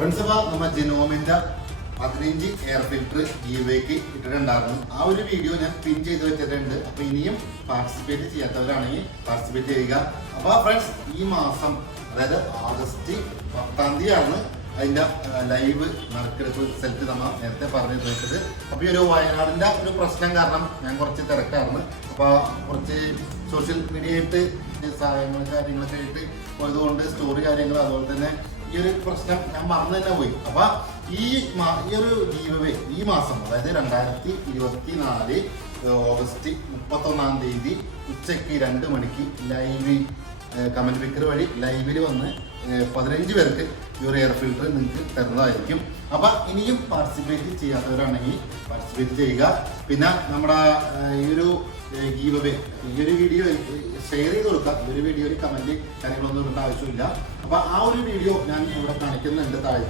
Friends നമ്മ ജിനോമിന്റെ 15 air filter ഗീവേക്ക് ഇട്ടിട്ടുണ്ടായിരുന്നു. ആ ഒരു വീഡിയോ ഞാൻ പിൻ ചെയ്ത് വെച്ചിട്ടുണ്ട്. അപ്പൊ ഇനിയും പാർട്ടിസിപ്പേറ്റ് ചെയ്യാത്തവരാണെങ്കിൽ പാർട്ടിസിപ്പേറ്റ് ചെയ്യുക. അപ്പൊ ഫ്രണ്ട്സ് ഈ മാസം അതായത് ഓഗസ്റ്റ് 10-ാം തീയതിയാണ് അതിന്റെ ലൈവ് നറുക്കെടുപ്പ് റിസൾട്ട് നമ്മൾ നേരത്തെ പറഞ്ഞു വെച്ചത്. അപ്പൊ ഈ ഒരു വയനാടിന്റെ ഒരു പ്രശ്നം കാരണം ഞാൻ കുറച്ച് തിരക്കായിരുന്നു. അപ്പൊ കുറച്ച് സോഷ്യൽ മീഡിയ ആയിട്ട് സഹായങ്ങളും കാര്യങ്ങളൊക്കെ ആയിട്ട് പോയതുകൊണ്ട് സ്റ്റോറി കാര്യങ്ങൾ അതുപോലെ തന്നെ ഈ ഒരു പ്രശ്നം ഞാൻ മറന്നു തന്നെ പോയി. അപ്പൊ ഈ ഒരു ഗീവവേ ഈ മാസം അതായത് 2024 ഓഗസ്റ്റ് 31-ാം തീയതി ഉച്ചയ്ക്ക് 2 മണിക്ക് ലൈവ് കമന്റ് പിക്കർ വഴി ലൈവിൽ വന്ന് 15 പേർക്ക് ഈ ഒരു എയർ ഫിൽറ്റർ നിങ്ങൾക്ക് തരുന്നതായിരിക്കും. അപ്പൊ ഇനിയും പാർട്ടിസിപ്പേറ്റ് ചെയ്യാത്തവരാണെങ്കിൽ പാർട്ടിസിപ്പേറ്റ് ചെയ്യുക. പിന്നെ നമ്മുടെ ഈ ഒരു ഗീവവേ ഈ ഒരു വീഡിയോ ഷെയർ ചെയ്ത് കൊടുക്കുക. ഈ ഒരു വീഡിയോയിൽ കമന്റ് കാര്യങ്ങളൊന്നും ഇടേണ്ട ആവശ്യമില്ല. അപ്പൊ ആ ഒരു വീഡിയോ ഞാൻ ഇവിടെ കാണിക്കുന്നുണ്ട് താഴെ